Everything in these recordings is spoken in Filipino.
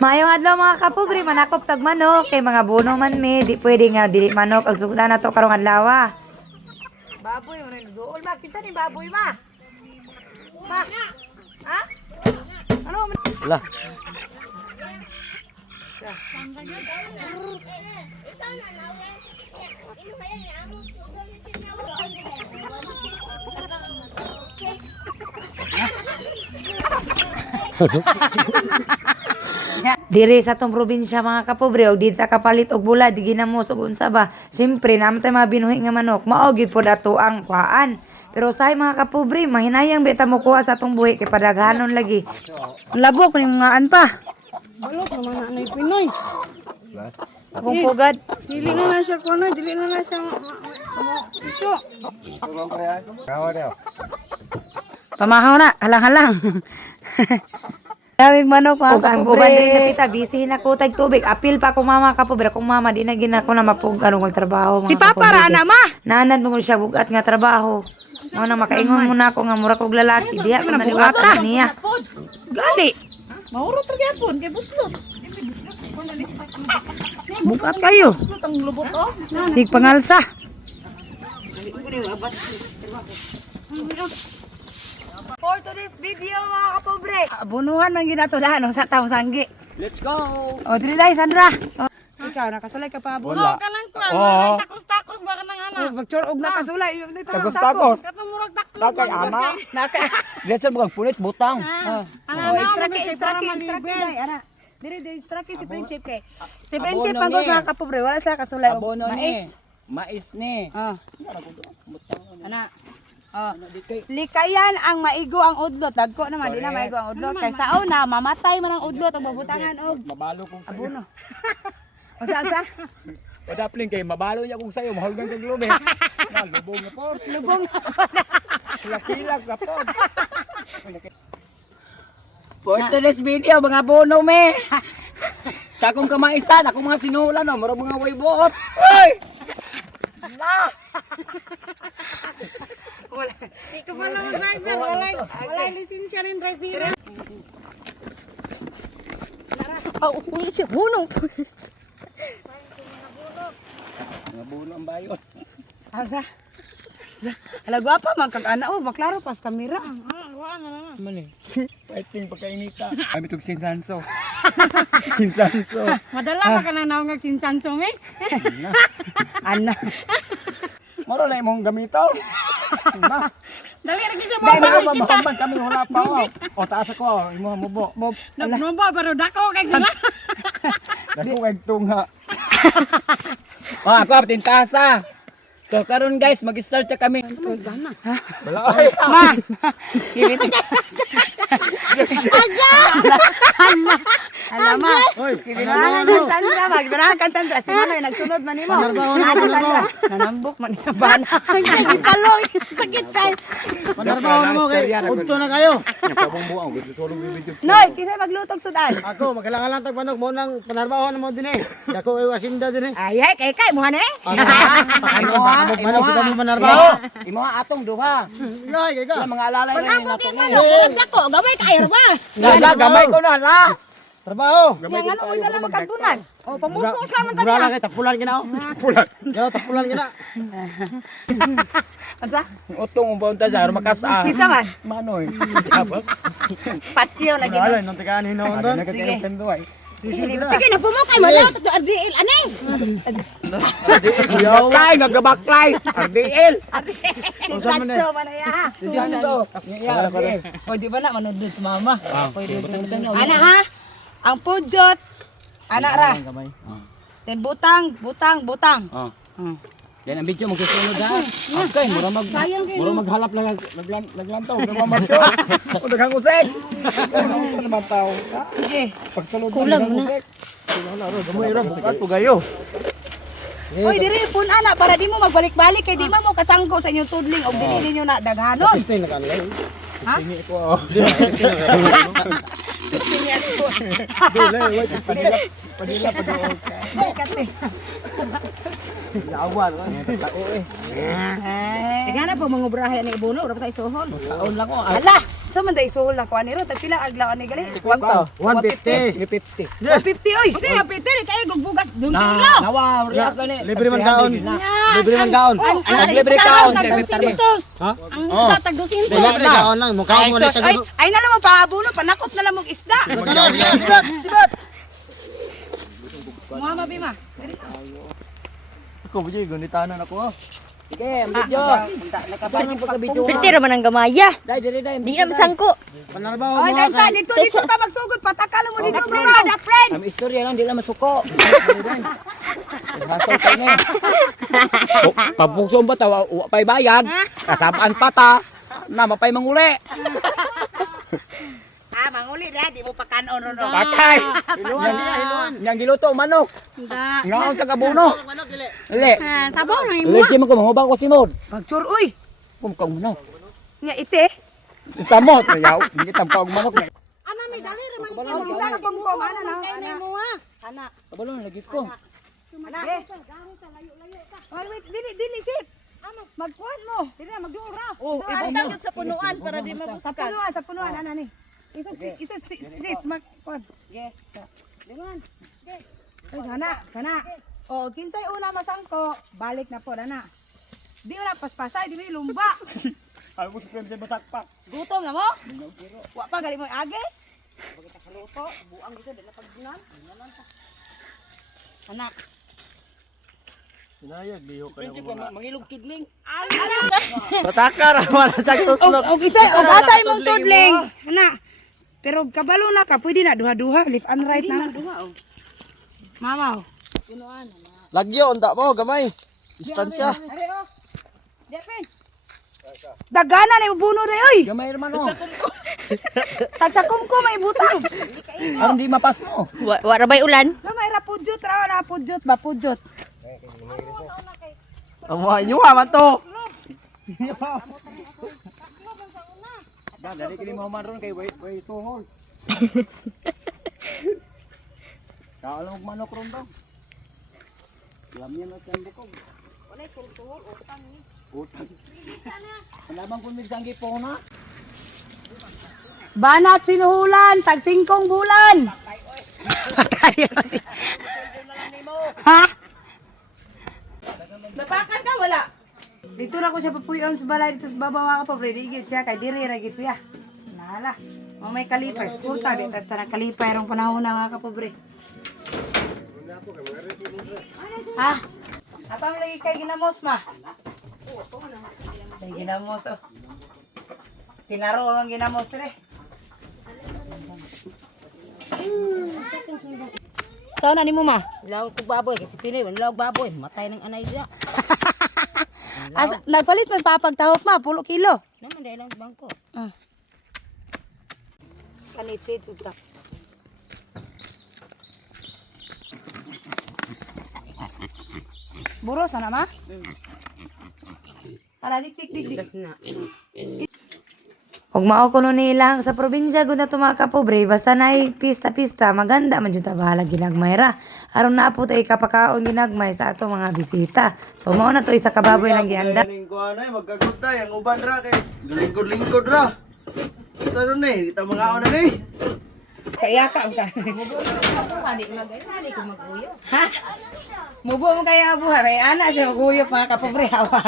Mayong adlaw mga kapobre, manakop tag manok kay mga bono man mi, di pwede nga dili manok ang sugda na to karong adlaw. Baboy mo rin dool ma, kinsa ni baboy ma? Ma. Ha? Ano? Lah. Diri sa tong probinsya mga kapobre, og di ta kapalit og bulad, di ginamos og unsa ba. Siyempre naman tayo mga binuhi nga manok, mao gyud pod ato ang kuhaan. Pero say mga kapobre, mahinayang beta mo kuha sa atong buhi kay padaghanon lagi. Labok ni mga anpa. Balok naman na anay Pinoy. Akong pugad. Dili na siya kuno, dili na siya iso. Pamahaw na, halang-halang. Daming manok mga kapobre. Ang ubad rin na pita, busy na ko tag tubig. Apil pa ako mama kapobre. Kung mama, di na gina ko na mapug anong magtrabaho. Si Papa rana ma. Nanad mo siya bugat nga trabaho. Mo na makaingon mo na ako nga mura kog lalaki. Diha ko na bugata niya. Gali. Maurot ra gyapon kay buslot. Bugat kayo. Buslot ang lubot oh. Sig pangalsa. For today's video mga kapobre, bunuhan man ginato no sa taong sanggi. Let's go. O dili dai Sandra. Ikaw nakasulay ka pa buno. Wala. Ka nang kuan, walay takos-takos ba ka nang ana. Magchorog na kasulay. Takos-takos. Katong murag taklo. Nakay ama. Let's go magpulit butang. Extra dai ana. Diri straki si Friendship kay. Si Friendship ang mga kapobre, wala sila kasulay og Abono ni. mais. Mais ni. Ana. Oh. Likayan ang maigo ang udlot. Dagko naman, di na maigo ang udlot. Kay sa una, mamatay man ang udlot o mabutangan og Mabalo kong sayo. abono. O sa? Padapling kay mabalo niya kung sayo. Mahulgan kong lubi. Lubong na po. Lubong na ko na. Lakilag na po. For today's video, mga bono me. Sa akong kamaisan, akong mga sinulan, no? Marang mga waybuot. Ay! Ikaw pa lang driver, walay lisensya rin driver. Uy, si bunong. Mga buno ang bayon. Asa? Hala gwapa magkag-ana oh, baklaro pas kamera. Wala na. Mali. Fighting pagkainita. Kami itong sinsanso. Sinsanso. Madala pa ka nang naungag sinsanso me. Ana. Maro na imong gamitaw. Ma. Dali ra gyud sa Dahil mga mga mahamban kami wala pa. O taas ako, imo mubo. Nagmumbo pero dako kay sila. Dako kay tunga. Ako atin tasa. So karon guys, mag-start na kami. Wala ay. Ma. Hala ma. Oy, Kibirahan ng Sandra, magbirahan ka Sandra. Si Manoy nagsunod man nimo. Ano Sandra? Nanambok man niya bana. Paloy, sakit kay. panarbaho mo kay udto na kayo. Pabongbuang gusto sulong video. Noy, kinsa maglutog sudan? Ako, magalang-alang tag manok mo nang panarbaho na mo din eh. Dako ay asinda din eh. Ay, kay mo na eh. Imo ha, Manok kita mo panarbaho. imo ha atong duha. Yay, kay ka. Mga alalay na ni nato ni. Dako, gamay kayo ba? Gala gamay ko na la. Trabaho. Yang ano ko dala magkantunan. Oh, pamusto sa man Mura tani. lang kay tapulan gina oh. Tapulan. Yo, tapulan gina. Ansa? Utong umbon ta sa makasa. Kinsa man? Manoy. Patio lagi. Wala nang tagaan hinaon doon. Nagkakaroon tendo ay. Sige na pumukay mo lang to RDL ani. Baklay nagabaklay. RDL. Sakto man na ya. Siyanto. O di ba na manudod sa mama? Pwede ana ha? Ang pujot. Ana ra. Ten butang. Oh. Yan ang video magsusunod ha. Okay, mura maghalap naglantaw, nagmamasyo. O daghang usik. Ano naman tao? Sige. Pagsulod kulang na. Wala ro, gamoy ra bukat po gayo. Oy, diri pun ana para di mo magbalik-balik kay di mo kasanggo sa inyong tudling og dili ninyo na daghanon. Stay na kanlay. Ha? Tingi ko. Dili, wait, padila pa doon. Yawan, tao eh. Tingnan na po mga obrahe ni Ibuno, ora pa tayo suhol. Taon lang ko. Ala, sa man day suhol na kuan niro, tag pila aglaw ni gali. 150. 50. 150 oy. Kasi yung Peter, kaya gugbugas doon Na, kilo. nawa, riyak ka ni. Libre man kaon. Libre man kaon. Ang libre kaon, Tag 50. 200. Ha? Ang isda tag 200. Libre kaon lang. Mukha mo ulit. Ay na lang paabuno, panakop na lang mong isda. Sibat! Mama bima. Ako, bujay, gunitanan ako. Sige, ang video. Nakabang ang pagka-video. Pwede raman ang gamaya. Dai, dai, dai. Di na masangko. Panarbaho Oy, mo. dansa dito ka magsugod, patakalo mo dito mga friend. Ang istorya lang, di lang masuko. Hasol ka niya. Pabukson ba tawa, pa'y bayad. Kasabaan pa ta. Na, mapay manguli. Manguli na, di mo pa kanon ron. Patay. Hiluan niya, hiluan. Yang giluto, manok. Da. Ngaon taga-buno. Dili. Sabaw na Dili, kimo ko, mahubang ko sinod. Pagchur uy. Kung kang manok. Nga ite. Samot, yaw. Hindi tampa og manok. Ana may dali ra man. Ang isa ka kumkom ana na. Ana mo ha. Ana. Kabalon, lagi ko. Ana. Oy, wait, dili sip. Magkuhan mo. Dili na magdura. Oh, Ito sa punuan para di mabuskan. sa punuan ana ni. Isa sis magkuhan. Ge. Dingan. Oy, kana. Oh, kinsay una masangko, balik na po ana. Di wala paspasay, di may lumba. Ako sa sa basakpak. Gutom na mo? Wa pa gali mo age? Buang gito dili pagdunan. Anak. Sinayag, liho ka na. Mangilog tudling. Patakar, wala sa tuslok. Og isa og asay mong tudling. Ana. Pero kabalo na ka, pwede na duha-duha, left and right na. Mamaw. Lagyo, unta mo, gamay. Distansya. Dagana na ibuno re oy. Gamay naman oh. Tag sa kumko may butang. Aron di mapas mo. Wara bay ulan. Gamay ra pudyot ra na pudyot ba pudyot. Amuha nyo man to. Dali kini mo man ron kay way tuhol. Kaalam og manok ron daw. Alam niya na siyang bukog. Wala tuhol utang ni. Utang. Alamang kun migsanggi po na. Banat sinuhulan, tag 5 bulan. Ha? Napakan ka wala. Dito na ko siya papuyon sa balay dito sa baba mga kapobre. Di gid siya kay diri ra gid siya. Nala. Mo may kalipay, puta di tas tanang kalipay rong panahon na mga kapobre. Ha? Apang lagi kay ginamos ma? Kay ginamos oh. Pinaro ang ginamos re. Saan na ni mo ma? Lawag ko baboy kasi Pinoy, wala baboy, matay ng anay dia. Nagpalit man papagtahop ma, 10 kilo. Naman dahil lang bangko. Kanipid sutra. Buros na ma? Para dik. Na. Huwag mao kuno nilang sa probinsya gud na mga kapobre basta naay pista-pista maganda man jud ta bahala ginagmay ra. Aron na po tay kapakaon ginagmay sa ato mga bisita. So mao na to isa ka baboy lang gianda. Galing ko ano magkagutay ang uban ra kay lingkod-lingkod ra. Sa ron eh, kita mga ona ni. Kaya ka ka. Ha? Mubo mo kaya buhay. Ana siya maguyop mga kapobre hawa.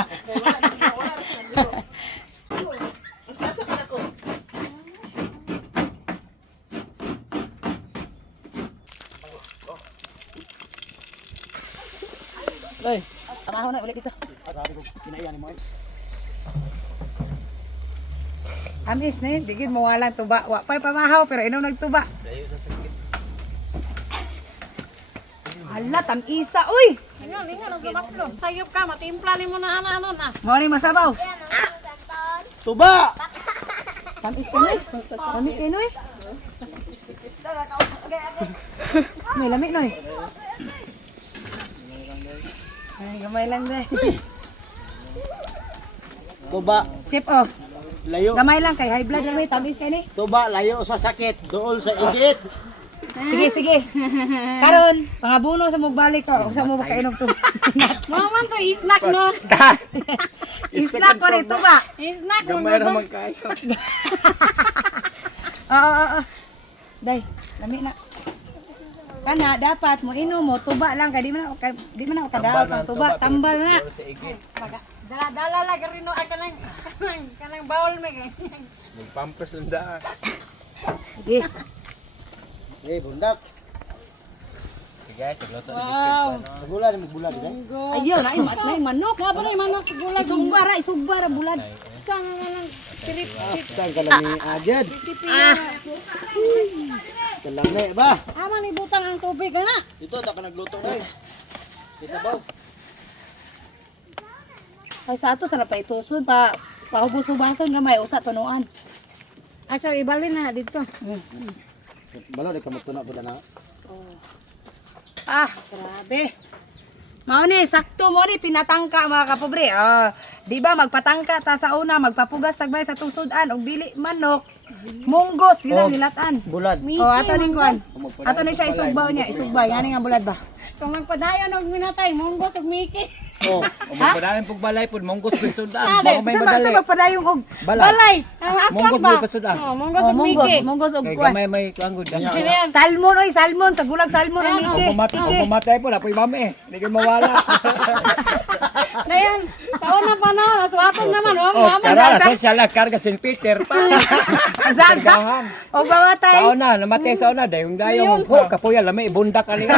Tamaho na ulit dito. Amis na yun, digid mo walang tuba. Wapay pamahaw pero inaw nagtuba. Hala, tam-isa, uy! Sayop ka, matimpla ni mo na ano na. Mo ni masabaw. Tuba! Tamis ka noy. Tamis ka noy. May lamig noy. Ay, gamay lang deh. Tuba. Chef oh. Layo. Gamay lang kay high blood lang tamis kay ni. Tuba, layo sa sakit. Dool sa igit. Sige, sige. Karon, pangabuno sa mugbalik ko. Usa mo makainom to. Maman to snack no. Isla ko rito ba? Snack mo. Gamay ra man kayo. Oo. Day, lami na. Kana dapat mo inom mo tuba lang kay di man ako kadaot ang tuba, tambal na. Dala-dala lang rin no ay kanang bawol me kay. Magpampers lang daan. Sige. Eh, bundak. Sige, tagluto Wow. Sa gula, magbulag. Ayun, ay manok. Nga ba na manok sa gulay? Isugba ra bulad. Kang nang trip. Saan ka lang ni Ajad? Kalami ba? Ama ni butang ang tubig ana. Ito, ta ka nagluto na eh. Isabaw. Ay sa ato sarap pa itusod pa pahubos-hubason gamay usa tunuan. Asa ibalin na dito. Balo, di ka matuna po na. Ah, grabe. Mao ni sakto mo ni pinatangka mga kapobre. Di ba magpatangka ta sa una magpapugas sagbay sa tusudan og dili manok. Munggos gila nilatan. Bulad. Ato ning kuan. Ato ni siya isugbaw niya, isugbay ngani nga bulad ba. Kung magpadayon og minatay munggos og miki. Oh, magpadayon pug balay pud monggos pud sudan. Ade, Mo may Sa madali. magpadayong og Balay. Ang aswang Monggos ba? may pasudan. Oh, munggos og miki. munggos og Kay kuan. gamay may kuangod. Ayan. Salmon oy, salmon sa gulag salmon ang Kung miki. pumatay po, apoy mami. Hindi kayo mawala. Dayan. Taon na pa na, naswapon naman oh. Oh, Mama. karala, sa siya lang, karga St. Peter pa. Kargahan. Og babatay. Sa una, namatay sa una, dayong-dayong. Po, kapuya, lamay, bundak ka liya.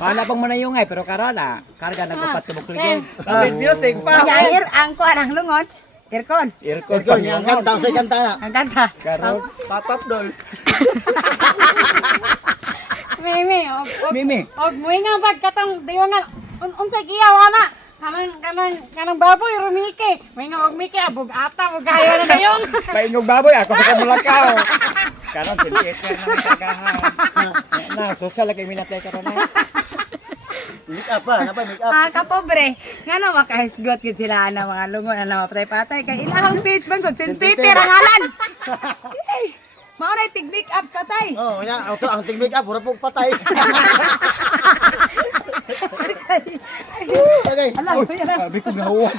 Mana pang manayungay, pero karala, karga nagpapat kabukligid. Rapid music pa. Yair ang kuan ang lungon. Irkon. Irkon Ikaw, ang kanta, sa kanta na. Ang kanta. Karot. Papap dol. Mimi, Mimi. og muinga bag katong diwangan. Unsay kiyaw ana? Kanang baboy rumiki. Muinga og miki abog ata og gayo na dayong. Paingog baboy, ako sa kamulakaw. Karon, St. Peter na may kargahan. Na, social lagi minatay karon na. Make up pa, napay make up. Kapobre, nga no makahisgot gid sila ana mga lungon ana mapatay-patay kay ilahang page man gud St. Peter ang ngalan. Mao na tig make up patay. Oh, nya, auto ang ting make up, pura pong patay. Okay. Alam mo yan. Sabi ko nahuwan.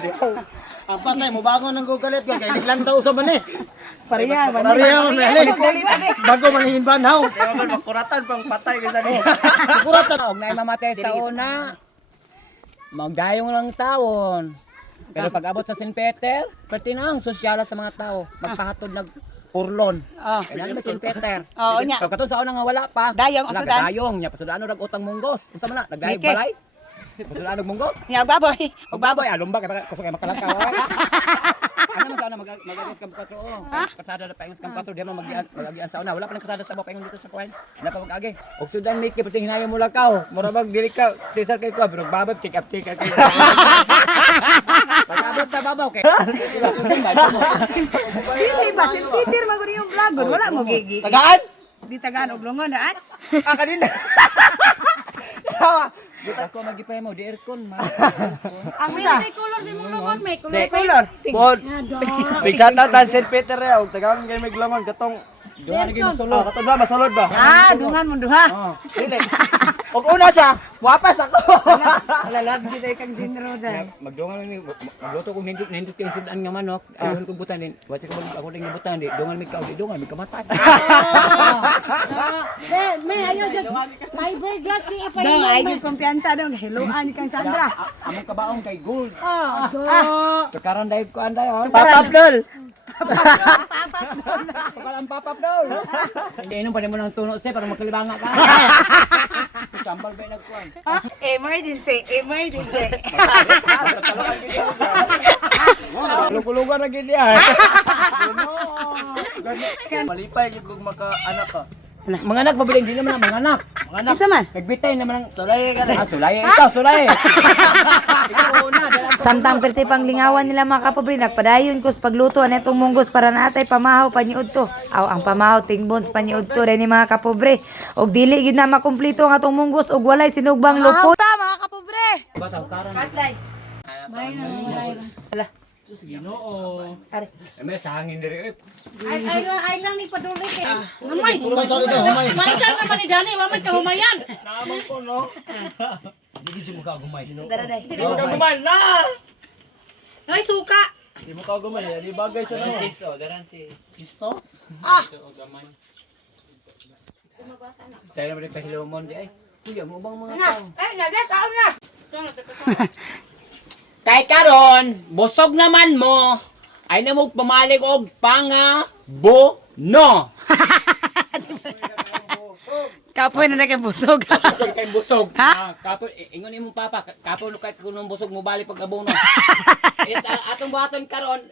Ang patay mo bago nang gugalit ka kay lang tao sa man eh. Pareha man. Pareha man eh. Bago manihin banhaw. Kaya man makuratan pang patay kaysa niya. Kuratan. Og na mamatay sa una. Magdayong lang taon. Pero pag abot sa St. Peter, pati na ang sosyala sa mga tao. Magpahatod nag purlon. Kaya na St. Peter. Oo nya. Pero katong sa una nga wala pa. Dayong ang Wala, sudan. Dayong nya pasudano rag utang munggos. Unsa man na? Nagdayong Mike. balay. Pasudano munggos. Nya baboy. Og baboy alumba kay kusog kay makalakaw. Ano man sa una mag-agas ka bukas oo. Kasada na paingon ka 4 di mo mag-agian sa una. Wala pa nang kasada sa paingon dito sa kuan. Wala pa mag-agi. Og sudan Mike pati hinayo mo lakaw. Mura bag dili ka teaser kay ko pero baboy check up kay. Pag-abot sa babaw kay. Sudan ba? Dili ba St. Peter man gud yung vlog gud wala mo gigi. Tagaan? Di tagaan og lungon daan. Kanina. Ako magipay mo di aircon man. Ang may color si mulungon may color. Color. Pod. Bigsan na tan St. Peter ya, og tagaan kay miglangon katong Duha lagi masulod. katong ba masulod ba? Dungan mo duha. Dili. Og una siya, wapas ako. Ala love gid ay kang dinero dai. Magdungan ni magluto kong nindot kay sudan nga manok. Ayun ko butan din. Wasi ko ako ding butan di. Dungan mi ka di dungan mi kamatay. May ayo jud. May beer glass ni apay. Dong ay gyud kumpiyansa dong helloan kang Sandra. Among kabaong kay gold. Oh, Tukaran dai ko anday oh. Papap dol. Tukaran papap daw. Hindi inom pa mo ng tuno siya para makalibanga ka. Sambal ba nagkuan. Emergency. Lugulugan na gid ya. Malipay gyud kog maka-anak ka. Mga anak mabiling di naman mga anak. Mga anak. Isa man. Nagbitay naman ang Sulay ka na. sulay. Ikaw sulay. Ikaw una. Samtang perti panglingawan nila mga kapobre, nagpadayon ko sa pagluto na itong munggos para natay pamahaw paniud to. Aw, ang pamahaw tingbons paniud to rin ni mga kapobre. Og dili gid na makumplito ang atong munggos og walay sinugbang lupot. Ta mga kapobre. Bataw karan. Katay. Ari. May sa hangin diri. Ay lang ni padulit eh. Humay. Ikaw tao dito, humay. Maisa naman ni Dani, mamay ka humayan. Hindi mo ka gumay. Daraday. Ay, suka. Di mo ka gumay, di bagay sa no. Kisto? Saya naman yung pahilomon di ay. Kuya mo bang mga tao? Kaon na. Kay karon, busog naman mo, ay namog pamalig og pangabono. Kapoy na kay busog. Kapoy kay busog. Ha? Kapoy, ingon imong papa, kapoy kay kunong busog mo balik pag abono. Atong buhaton karon,